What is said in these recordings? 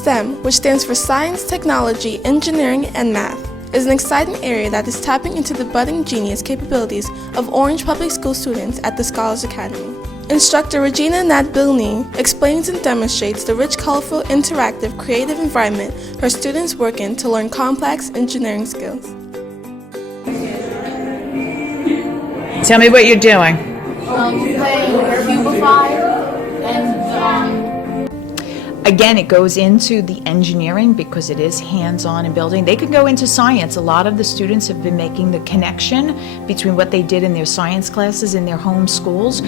STEM, which stands for Science, Technology, Engineering, and Math, is an exciting area that is tapping into the budding genius capabilities of Orange Public School students at the Scholars Academy. Instructor Regina Nadbielny explains and demonstrates the rich, colorful, interactive, creative environment her students work in to learn complex engineering skills. Tell me what you're doing. Playing Cubify and Again, it goes into the engineering because it is hands-on and building. They could go into science. A lot of the students have been making the connection between what they did in their science classes in their home schools.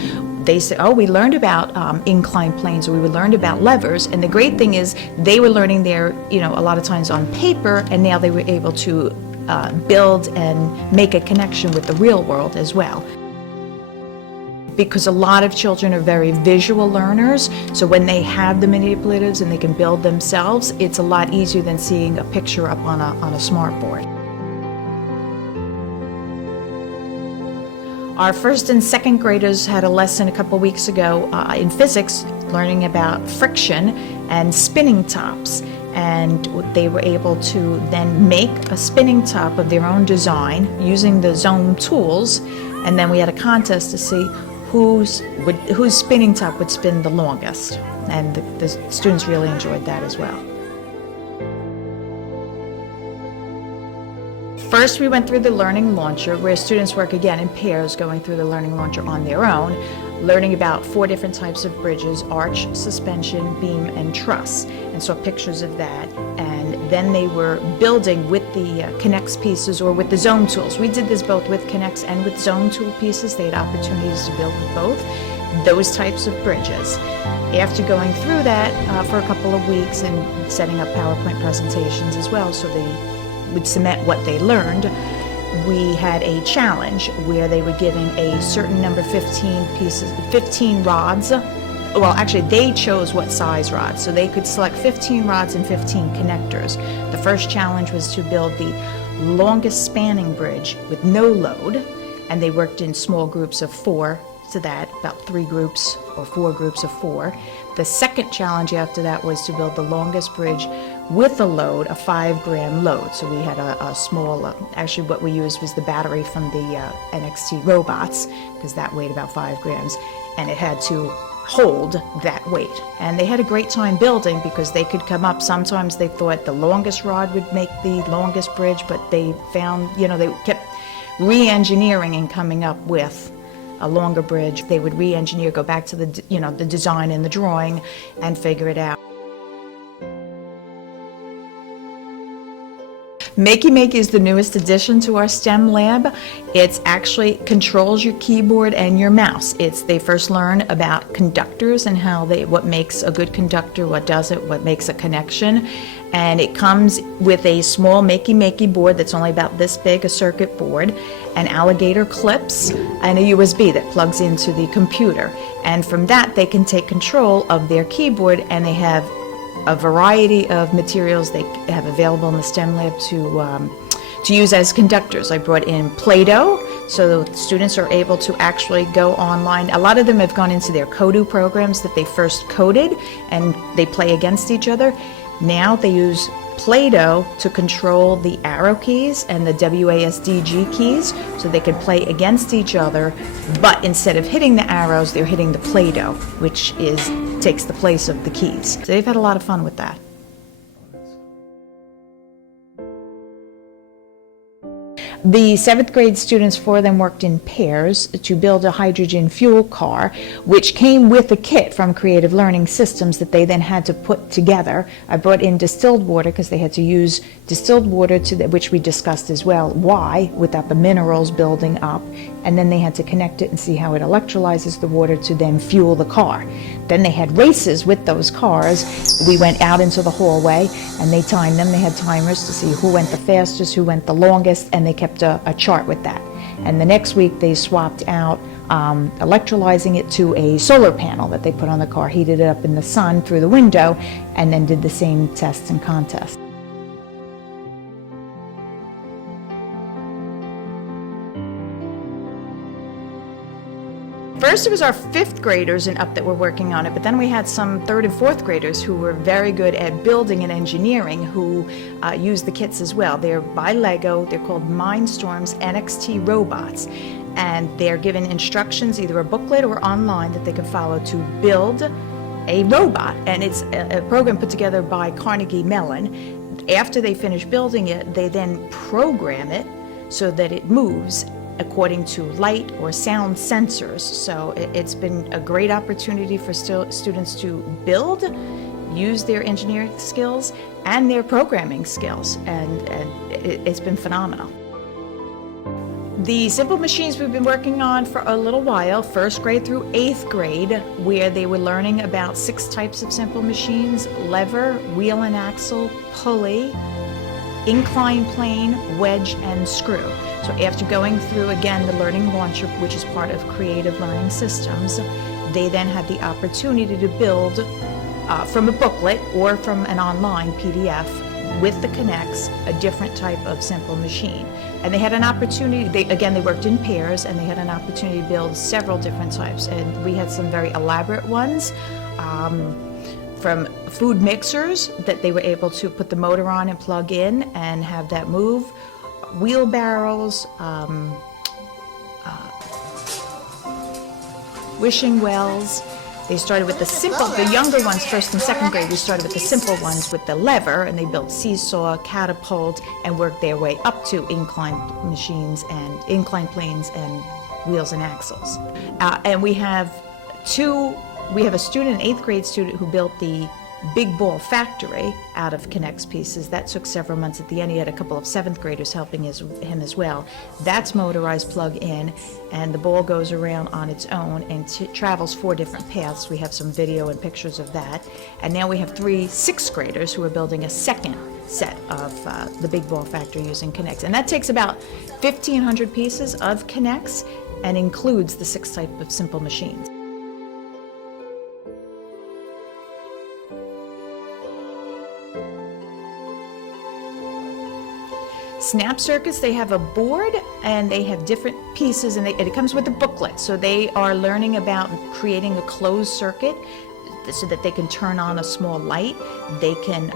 They said, oh, we learned about inclined planes, or we learned about levers. And the great thing is they were learning there, a lot of times on paper, and now they were able to build and make a connection with the real world as well. Because a lot of children are very visual learners, so when they have the manipulatives and they can build themselves, it's a lot easier than seeing a picture up on a smart board. Our first and second graders had a lesson a couple weeks ago in physics, learning about friction and spinning tops. And they were able to then make a spinning top of their own design using the Zone tools. And then we had a contest to see whose spinning top would spin the longest. And the students really enjoyed that as well. First, we went through the Learning Launcher, where students work again in pairs, going through the Learning Launcher on their own, learning about 4 different types of bridges: arch, suspension, beam, and truss, and saw pictures of that. And then they were building with the Connects pieces or with the Zone tools. We did this both with Connects and with Zone tool pieces. They had opportunities to build with both those types of bridges. After going through that for a couple of weeks and setting up PowerPoint presentations as well, so they would cement what they learned, we had a challenge where they were given a certain number, 15 rods. Well, actually, they chose what size rods, so they could select 15 rods and 15 connectors. The first challenge was to build the longest spanning bridge with no load, and they worked in small groups of 4 to that, about 3 groups or 4 groups of 4. The second challenge after that was to build the longest bridge with a load, a 5-gram load. So we had a small, actually what we used was the battery from the NXT robots, because that weighed about 5 grams, and it had to hold that weight. And they had a great time building because they could come up. Sometimes they thought the longest rod would make the longest bridge, but they found, they kept re-engineering and coming up with a longer bridge. They would re-engineer, go back to the design and the drawing and figure it out. Makey is the newest addition to our STEM lab. It actually controls your keyboard and your mouse. They first learn about conductors and what makes a good conductor, what doesn't, what makes a connection. And it comes with a small Makey board that's only about this big, a circuit board, and alligator clips, and a USB that plugs into the computer. And from that, they can take control of their keyboard, and they have a variety of materials they have available in the STEM lab to use as conductors. I brought in Play-Doh, so the students are able to actually go online. A lot of them have gone into their Kodu programs that they first coded, and they play against each other. Now they use Play-Doh to control the arrow keys and the WASD keys, so they can play against each other, but instead of hitting the arrows, they're hitting the Play-Doh, which takes the place of the keys. So they've had a lot of fun with that. The 7th grade students, 4 of them worked in pairs to build a hydrogen fuel car, which came with a kit from Creative Learning Systems that they then had to put together. I brought in distilled water because they had to use distilled water, which we discussed as well, why, without the minerals building up. And then they had to connect it and see how it electrolyzes the water to then fuel the car. Then they had races with those cars. We went out into the hallway and they timed them. They had timers to see who went the fastest, who went the longest, and they kept a chart with that. And the next week they swapped out electrolyzing it to a solar panel that they put on the car, heated it up in the sun through the window, and then did the same tests and contests. First, it was our 5th graders and up that were working on it, but then we had some 3rd and 4th graders who were very good at building and engineering who used the kits as well. They're by Lego. They're called Mindstorms NXT robots, and they're given instructions, either a booklet or online, that they can follow to build a robot. And it's a program put together by Carnegie Mellon. After they finish building it, they then program it so that it moves according to light or sound sensors. So it's been a great opportunity for students to build, use their engineering skills and their programming skills, and it's been phenomenal. The simple machines we've been working on for a little while, 1st grade through 8th grade, where they were learning about 6 types of simple machines: lever, wheel and axle, pulley, incline plane, wedge, and screw. So after going through, again, the learning launcher, which is part of Creative Learning Systems, they then had the opportunity to build from a booklet or from an online PDF with the Connects a different type of simple machine. And they had an opportunity, they worked in pairs, and they had an opportunity to build several different types. And we had some very elaborate ones, from food mixers that they were able to put the motor on and plug in and have that move, wheelbarrows, wishing wells. They started with the younger ones, 1st and 2nd grade, we started with the simple ones with the lever, and they built seesaw, catapult, and worked their way up to incline machines and incline planes and wheels and axles. And we have a student, an 8th grade student, who built the Big Ball Factory out of Connects pieces. That took several months. At the end, he had a couple of 7th graders helping him as well. That's motorized plug-in, and the ball goes around on its own and travels 4 different paths. We have some video and pictures of that. And now we have 3 6th graders who are building a 2nd set of the Big Ball Factory using Connects. And that takes about 1,500 pieces of Connects and includes the 6 types of simple machines. Snap circuits, they have a board and they have different pieces, and it comes with a booklet. So they are learning about creating a closed circuit so that they can turn on a small light. They can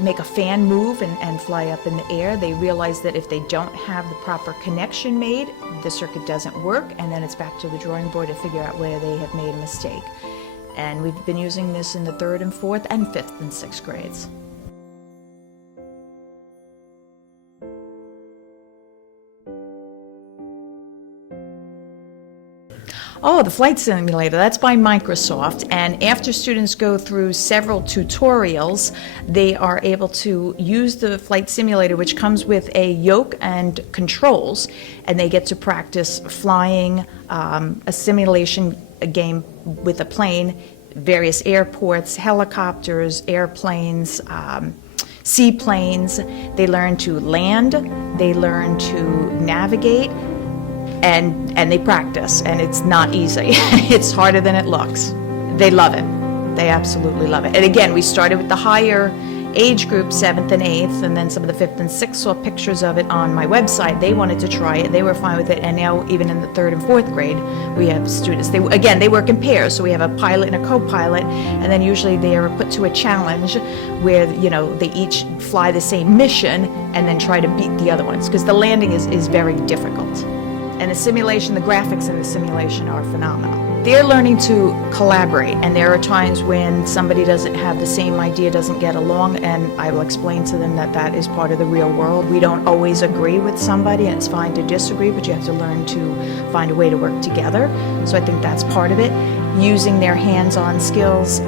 make a fan move and fly up in the air. They realize that if they don't have the proper connection made, the circuit doesn't work, and then it's back to the drawing board to figure out where they have made a mistake. And we've been using this in the 3rd and 4th and 5th and 6th grades. Oh, the flight simulator, that's by Microsoft. And after students go through several tutorials, they are able to use the flight simulator, which comes with a yoke and controls, and they get to practice flying a simulation game with a plane, various airports, helicopters, airplanes, seaplanes. They learn to land, they learn to navigate, and they practice, and it's not easy. It's harder than it looks. They love it. They absolutely love it. And again, we started with the higher age group, 7th and 8th, and then some of the 5th and 6th saw pictures of it on my website. They wanted to try it. They were fine with it. And now even in the 3rd and 4th grade, we have students. They work in pairs. So we have a pilot and a co-pilot, and then usually they are put to a challenge where, they each fly the same mission and then try to beat the other ones, because the landing is very difficult. And the simulation, the graphics in the simulation are phenomenal. They're learning to collaborate, and there are times when somebody doesn't have the same idea, doesn't get along, and I will explain to them that is part of the real world. We don't always agree with somebody, and it's fine to disagree, but you have to learn to find a way to work together. So I think that's part of it. Using their hands-on skills,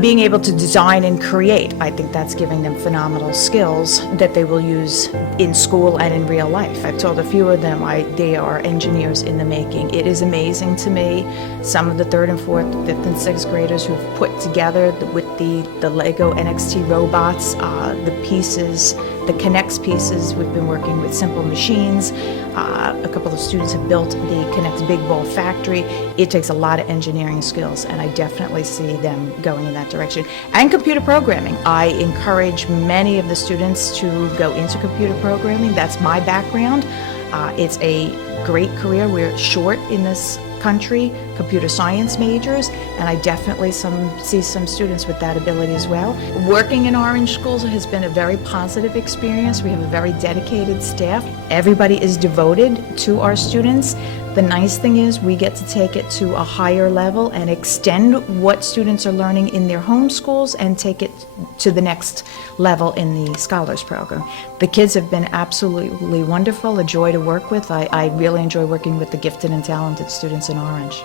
being able to design and create, I think that's giving them phenomenal skills that they will use in school and in real life. I've told a few of them they are engineers in the making. It is amazing to me, some of the 3rd and 4th, 5th and 6th graders who've put together with the Lego NXT robots, the pieces, the Connects pieces. We've been working with simple machines. A couple of students have built the Connects Big Ball Factory. It takes a lot of engineering skills, and I definitely see them going in that direction. And computer programming. I encourage many of the students to go into computer programming. That's my background. It's a great career. We're short in this country, computer science majors, and I definitely see some students with that ability as well. Working in Orange schools has been a very positive experience. We have a very dedicated staff. Everybody is devoted to our students. The nice thing is we get to take it to a higher level and extend what students are learning in their home schools and take it to the next level in the Scholars Program. The kids have been absolutely wonderful, a joy to work with. I really enjoy working with the gifted and talented students in Orange.